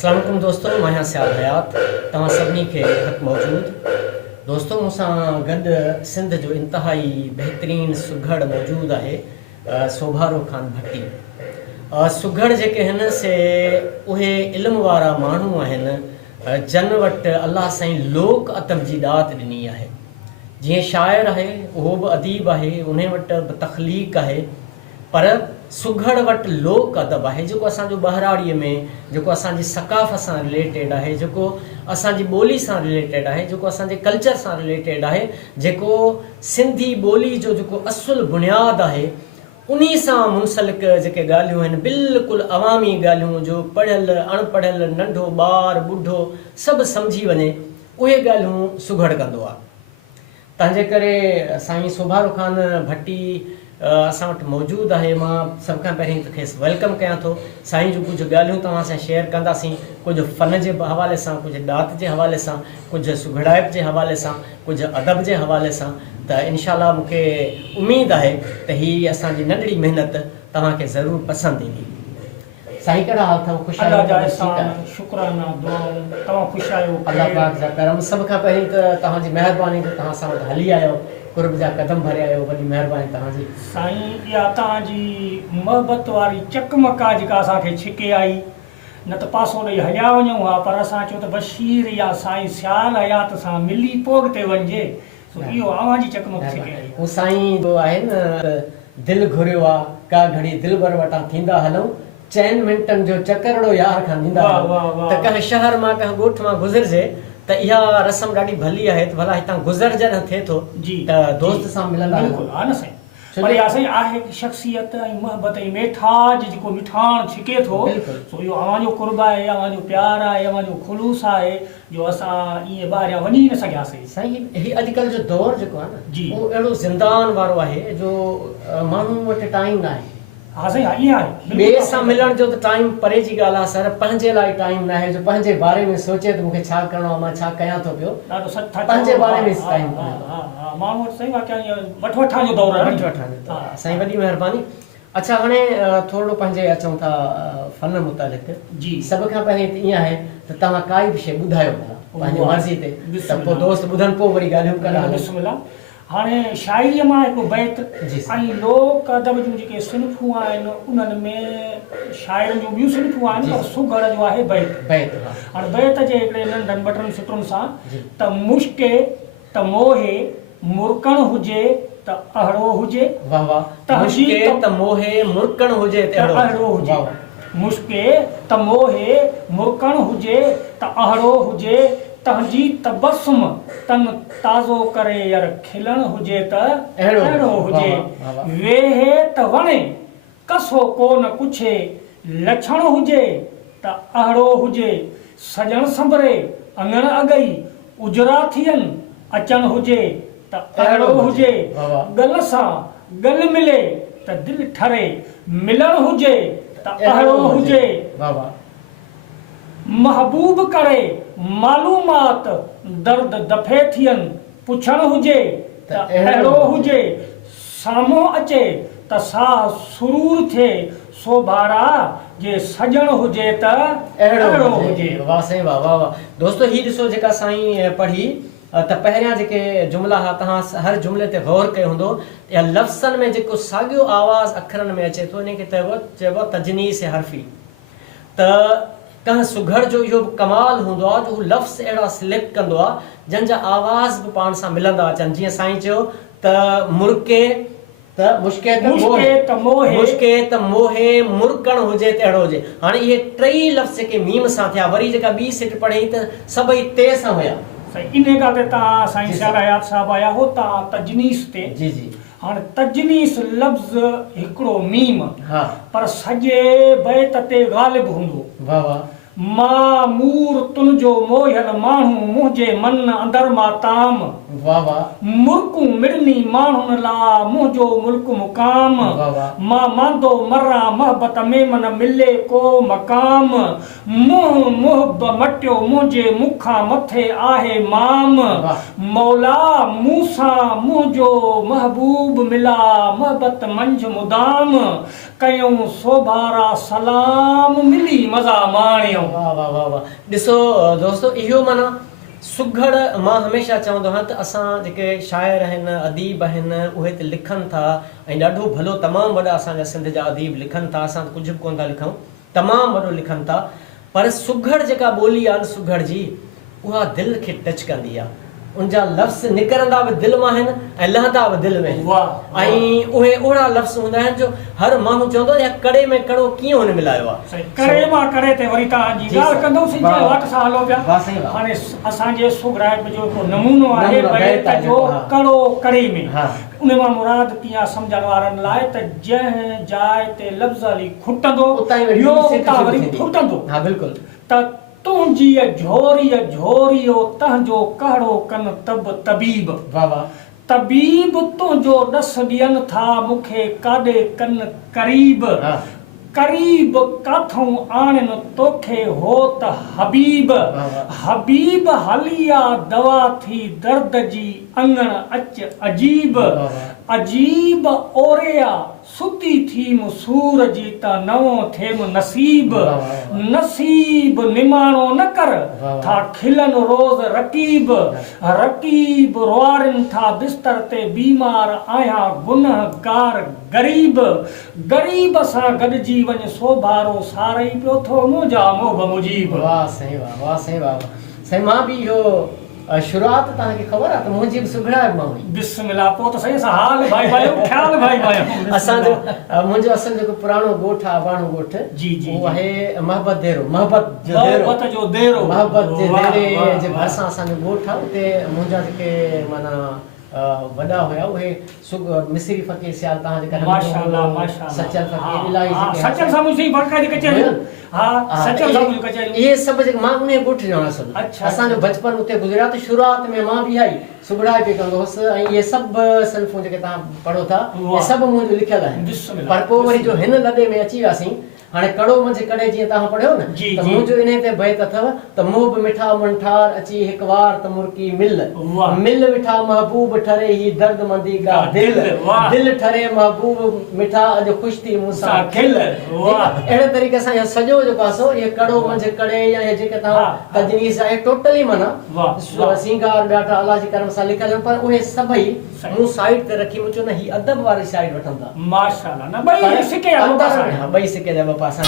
अस्सलाम वालेकुम दोस्तों, मैं हाँ सियाल हयात तव्हां सभिनी खे हक़ मौजूद। दोस्तों, मूंसां गॾु सिंध जो इंतहाई बहितरीन सुघड़ मौजूद आहे सोभारो ख़ान भट्टी। सुघड़ जेके आहिनि से उहे इल्म वारा माण्हू आहिनि जन वटि अल्लाह साईं लोक अदब जी ॾात ॾिनी आहे। जीअं शाइर आहे उहो बि अदीब आहे, उन वटि बि तख़लीक़ आहे, पर सुघड़ वटि लोक अदब आहे जेको असांजो ॿाहिराड़ीअ में, जेको असांजी सकाफ़त सां रिलेटेड आहे, जेको असांजी ॿोली सां रिलेटेड आहे, जेको असांजे कल्चर सां रिलेटेड आहे, जेको सिंधी ॿोली जो जेको असुलु बुनियादु आहे उन सां मुंसलिक जेके ॻाल्हियूं आहिनि बिल्कुलु अवामी ॻाल्हियूं जो पढ़ियल अणपढ़ियल नंढो ॿार ॿुढो सभु सम्झी वञे, उहे ॻाल्हियूं सुघड़ कंदो आहे। तंहिंजे करे साईं सोभारो ख़ान भट्टी असां वटि मौजूदु आहे। मां सभ खां पहिरीं खेसि वेलकम कयां थो। साईं जूं कुझु ॻाल्हियूं तव्हां सां शेयर कंदासीं, कुझु फ़न जे हवाले सां, कुझु ॾात जे हवाले सां, कुझु सुघड़ाइप जे हवाले सां, कुझु अदब जे हवाले सां। त इनशाला मूंखे उमेदु आहे त हीअ असांजी नंढड़ी महिनत तव्हांखे ज़रूरु पसंदि ईंदी। साईं कहिड़ा हाल अथव? ख़ुशि आहियो? शुक्राना दुआऊं, तव्हां ख़ुशि आहियो? अल्लाह पाक जा करम। सभ खां पहिरीं त तव्हांजी महिरबानी त तव्हां सां वटि हली आहियो, कुर्ब जा कदम भरिया आहियो, वॾी महिरबानी तव्हांजी। साईं इहा तव्हांजी मोहबत वारी चकमका जेका असांखे छिके आई, न त पासो ॾेई हलिया वञूं हा, पर असां चयो त बशीर या साईं सियाल हयात सां मिली पोइ अॻिते वञिजे। इहो अव्हांजी चकमक छिके आई। हू साईं जो आहे न, दिलि घुरियो आहे का घड़ी दिलबर वटां थींदा हलूं, चइनि मिंटनि जो चकरड़ो यार खां ॾींदा त कंहिं शहर मां कंहिं ॻोठ मां गुज़िरिजे त इहा रस्म ॾाढी भली आहे त भला हितां गुज़र जॾहिं थिए थो त दोस्त सां मिलंदा। बिल्कुलु हा न साईं, पर इहा साईं आहे शख़्सियत ऐं मोहबत ऐं मेठाज जेको मिठाण छिके थो, सो इहो अव्हांजो कुर्ब आहे, अव्हांजो प्यार आहे, अव्हांजो ख़ुलूस आहे जो असां ईअं ॿाहिरियां वञी न सघियासीं। साईं हीउ अॼुकल्ह जो दौरु जेको आहे न जी, उहो अहिड़ो ज़िंदान वारो आहे जो माण्हुनि वटि टाइम न आहे। हा साईं, हा ईअं आहे। ॿिए सां मिलण जो त टाइम परे जी ॻाल्हि आहे, सर पंहिंजे लाइ टाइम न आहे जो पंहिंजे बारे में सोचे त मूंखे छा करिणो आहे, मां छा कयां थो पियो, ॾाढो सच था पंहिंजे बारे में टाइम माण्हू वटि सही वाक़िया वठ वठां जो दौरु आहे। साईं वॾी महिरबानी। अच्छा, हाणे थोरो पंहिंजे अचूं था फ़न मुतालिक़। जी, सभ खां पहिरीं त ईअं आहे त तव्हां काई बि शइ ॿुधायो पंहिंजी मर्ज़ी ते, त पोइ दोस्त ॿुधनि पोइ वरी ॻाल्हियूं कनि। बिस्मिल्लाह। हाणे शाइरीअ मां हिकु बैत ऐं लोक अदब जूं जेके सिन्फ़ूं आहिनि उन्हनि में शाइरनि जूं ॿियूं सिन्फ़ूं आहिनि, पर सुघड़ जो आहे बैत। हाणे बैत जे हिकिड़े नंढनि ॿटनि सिटुनि सां त मुश्के त मोहे मुरकण हुजे त अहिड़ो हुजे, वाह वाह, मुश्के त मोहे मुरकण हुजे त अहिड़ो हुजे, मुश्के त मोहे मुरकण हुजे त अहिड़ो हुजे, तंहिंजी तबस्सुम तन ताज़ो करे यार खिलण हुजे त अहिड़ो हुजे, वेहे त वणे कसो कोन कुछे लछण हुजे त अहिड़ो हुजे, सजण संभरे अंगण अगई उजरा थियनि अचण हुजे त अहिड़ो हुजे, गल सां गल मिले त दिलि ठरे मिलण हुजे त अहिड़ो हुजे, महबूब करे मालूमात दर्द दफ़े थियनि पुछण हुजे त अहिड़ो हुजे, साम्हूं अचे त साह सुरूर थिए सोभारा जे सजण हुजे त अहिड़ो हुजे। वाह साईं, वाह वाह वाह। दोस्तो, हीअ ॾिसो जेका साईं पढ़ी त पहिरियां जेके जुमिला हुआ तव्हां हर जुमिले ते गौर कयो हूंदो, या लफ़्ज़नि में जेको साॻियो आवाज़ अखरनि में अचे थो इनखे चइबो तजनीस हर्फ़ी। त कंहिं सुघड़ जो इहो कमाल हूंदो आहे जो हू लफ़्ज़ अहिड़ा सिलेक्ट कंदो आहे जंहिंजा आवाज़ बि पाण सां मिलंदा अचनि। जीअं साईं चयो त मुर्के त मुश्के त मोहे मुरकण हुजे त अहिड़ो हुजे। हाणे इहे टई लफ़्ज़ जेके मीम सां थिया, वरी जेका ॿी सिट पढ़ी त सभई ते सां हुया। इन ॻाल्हि ते तव्हां साईं सियाल हयात साहिबु आया हो तव्हां तजनीस ते। जी जी। हाणे तजनीस लफ़्ज़ हिकिड़ो मीम, पर सॼे बैत ते ग़ालिब हूंदो। वाह वाह। मामूर तुंहिंजो मोहियल माण्हू मुंहिंजे मन अंदर मां ताम, वाह वाह। मुल्कूं मिड़नी माण्हुनि ला मुंहिंजो मुल्क मुक़ाम, मां मांदो मरां मोहबत में मन मिले को मक़ाम, मुंह मटियो मुंहिंजे मुखां मथे आहे माम, मौला मूंसां मुंहिंजो महबूब मिला मोहबत मंझ मुदाम, कयूं सोभारा सलाम मिली मज़ा माणियो। वाह वाह वाह वाह। ॾिसो दोस्तो, इहो माना सुघड़ मां हमेशह चवंदो आहियां त असां जेके शाइर आहिनि, अदीब आहिनि, उहे त लिखनि था ऐं ॾाढो भलो तमामु वॾा असांजा सिंध जा अदीब लिखनि था, असां त कुझु बि कोन था लिखूं, तमामु वॾो लिखनि था, पर सुघड़ जेका ॿोली आहे न सुघड़ जी, उहा दिलि खे टच कंदी आहे। उनजा लफ़्ज़ निकिरंदा बि दिलि मां आहिनि ऐं लहंदा बि दिलि में। ऐं उहे ओड़ा लफ़्ज़ हूंदा आहिनि जो हर माण्हू चवंदो आहे कड़े में कड़ो कीअं हुन मिलायो आहे। कड़े मां कड़े ते वरी तव्हांजी ॻाल्हि कंदुसि वाट सां हलो पिया। हाणे असांजे सुघड़ाइप जो हिकिड़ो नमूनो आहे बैत जो कड़ो कड़े में। उन मां मुराद कीअं सम्झण वारनि लाइ त जंहिं जाइ ते लफ़्ज़ हली खुटंदो ॿियो उतां वरी फुटंदो। हा बिल्कुलु। त तुंहिंजी झोरीअ झोरियो तंहिंजो कहिड़ो कन तब तबीब। वाह वाह। तबीब तुंहिंजो ॾस ॾियनि था मूंखे काॾे कन करीब। करीब काथों आणनि तोखे हो त हबीब। हबीब हलिया दवा थी दर्द जी अंगण अच अजीब। अजीब ओरिया सुती थी सूर जी त नवो थेम नसीब। नसीब निमाणो न कर था खिलन रोज़ रकीब। रकीब रोआरनि था बिस्तर ते बीमार आहियां गुनहगार गरीब। गरीब सां गॾिजी वञ सोभारो सारई पियो थो मुंहिंजा मोह मुजीब। वाह साईं वाह, वाह साईं वाह। साईं मां बि इहो शुरूआत तव्हांखे ख़बर आहे त मुंहिंजी बि सुघड़ाइप मां हुई। बिस्मिल्लाह। पोइ त साईं असां हाल भाई भाई ख़्याल भाई भाई। असांजो मुंहिंजो असुल जेको पुराणो ॻोठु आहे अबाणो ॻोठु, जी जी, उहो आहे महबत देरो। महबत जो देरो। महबत जे देरे जे भरिसां असांजो ॻोठु आहे। उते मुंहिंजा जेके माना वॾा हुया उहे मिस्री फ़कीर सियाल तव्हां जेका माशाअल्लाह माशाअल्लाह सचल फ़कीर इलाही जेके सचल साहब जी बरकाती कचहरी। हा सचल साहब जी कचहरी। इहे सभु जेके मां उन ॻोठ जो असुल। असांजो बचपन उते गुज़रिया। त शुरूआत में मां बि आई सुघड़ाए पे कंदो हुअसि ऐं इहे सभु सिन्फ़ूं जेके तव्हां पढ़ो था इहे सभु मुंहिंजो लिखियल आहिनि। पर पोइ वरी जो हिन लॾे में अची वियासीं, हाणे कड़ो मंझि कड़े जीअं तव्हां पढ़ियो न, त मुंहिंजो इन ते बैत अथव त मुंह बि मिठा मुंठार अची हिकु वार त मुर्की मिल। मिल मिठा महबूब ठरे ही दर्द मंदी का दिल। दिल ठरे महबूब मिठा अॼु ख़ुशि थी मूंसां खिल। अहिड़े तरीक़े सां इहो सॼो जेको आहे इहे कड़ो मंझि कड़े या इहे जेके तव्हां तजनीस आहे टोटली माना सिंगार ॿिया अलाह जे करम सां लिखियल आहिनि। पर उहे सभई मूं साइड ते रखी मुंहिंजो न ही अदब वारी साइड वठंदा। माशाअल्लाह। न ॿई सिके ॿई सिके जा ॿ पासा।